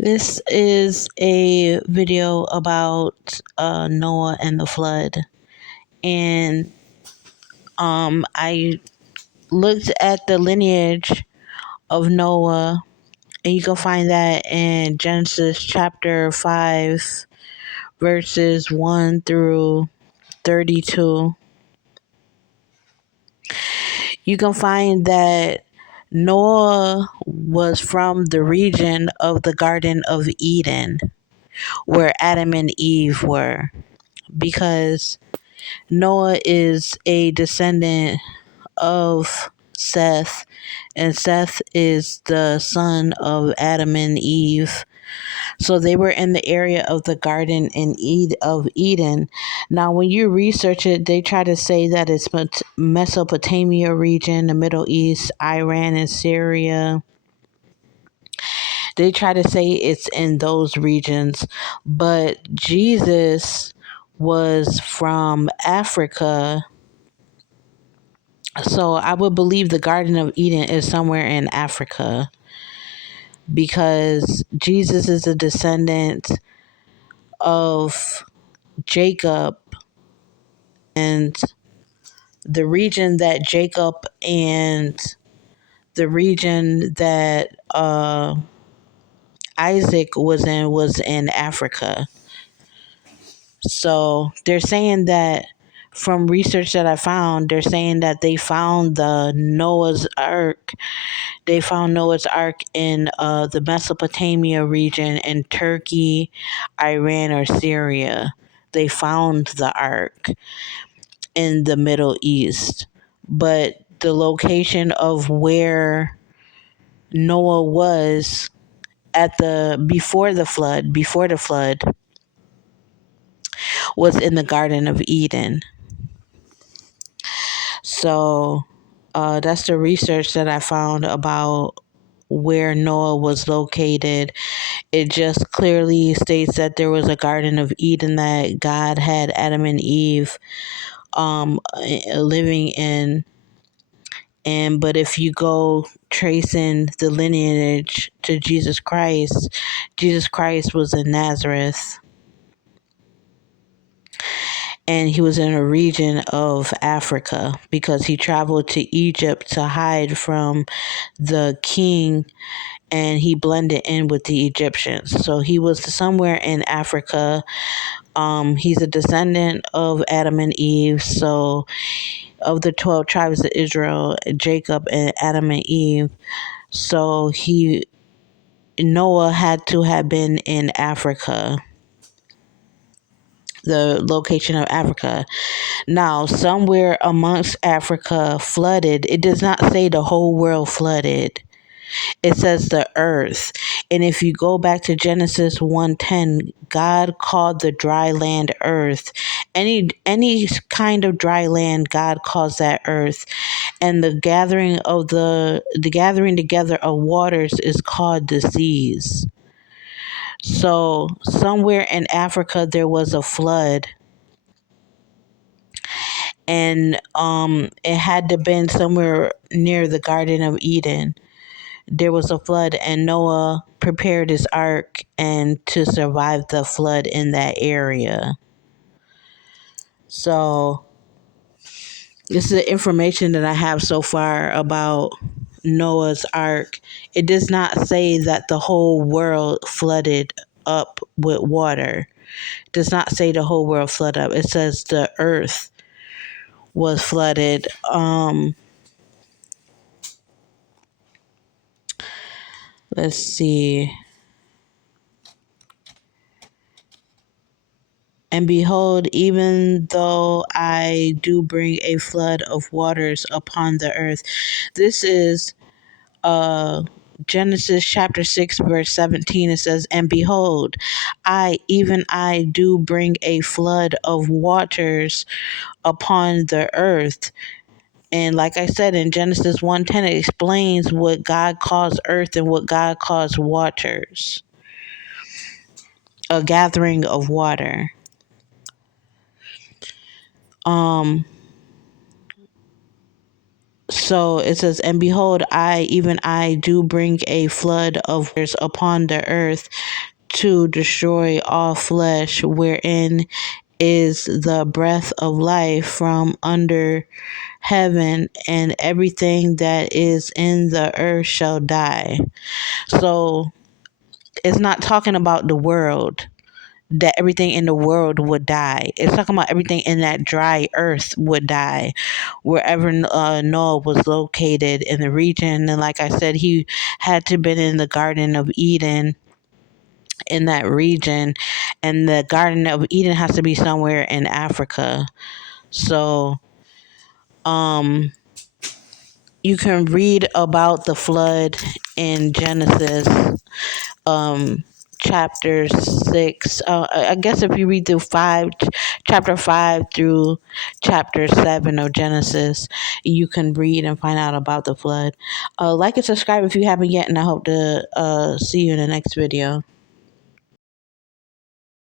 This is a video about Noah and the flood. And I looked at the lineage of Noah, and you can find that in Genesis chapter 5, verses 1 through 32. You can find that Noah was from the region of the Garden of Eden, where Adam and Eve were, because Noah is a descendant of Seth, and Seth is the son of Adam and Eve. So they were in the area of the Garden of Eden. Now, when you research it, they try to say that it's Mesopotamia region, the Middle East, Iran, and Syria. They try to say it's in those regions, but Jesus was from Africa. So I would believe the Garden of Eden is somewhere in Africa, because Jesus is a descendant of Jacob, and the region that Jacob and the region that Isaac was in Africa. So they're saying that, from research that I found, they're saying that they found the Noah's Ark. They found Noah's Ark in the Mesopotamia region in Turkey, Iran, or Syria. They found the Ark in the Middle East. But the location of where Noah was at the before the flood was in the Garden of Eden. So that's the research that I found about where Noah was located. It just clearly states that there was a Garden of Eden that God had Adam and Eve living in. And but if you go tracing the lineage to Jesus Christ, Jesus Christ was in Nazareth, and he was in a region of Africa because he traveled to Egypt to hide from the king, and he blended in with the Egyptians. So he was somewhere in Africa. He's a descendant of Adam and Eve. So of the 12 tribes of Israel, Jacob and Adam and Eve. So Noah had to have been in Africa, the location of Africa. Now, somewhere amongst Africa flooded. It does not say the whole world flooded. It says the earth. And if you go back to Genesis 1:10, God called the dry land earth. Any kind of dry land, God calls that earth. And the gathering together of waters is called the seas. So somewhere in Africa there was a flood, and it had to been somewhere near the Garden of Eden. There was a flood, and Noah prepared his ark and to survive the flood in that area. So this is the information that I have so far about Noah's Ark. It does not say that the whole world flooded up with water. It does not say the whole world flooded up. It says the earth was flooded. Let's see. And behold, even though I do bring a flood of waters upon the earth. This is Genesis chapter 6, verse 17. It says, and behold, even I do bring a flood of waters upon the earth. And like I said, in Genesis 1:10, it explains what God calls earth and what God calls waters, a gathering of water. Um, So it says, and behold, even I, do bring a flood of waters upon the earth to destroy all flesh, wherein is the breath of life from under heaven, and everything that is in the earth shall die. So it's not talking about the world, that everything in the world would die. It's talking about everything in that dry earth would die, wherever Noah was located in the region. And like I said, he had to been in the Garden of Eden in that region, and the Garden of Eden has to be somewhere in Africa. So, you can read about the flood in Genesis, um, chapter 6. I guess if you read through chapter 5 through chapter 7 of Genesis, you can read and find out about the flood. Like and subscribe if you haven't yet, and I hope to see you in the next video.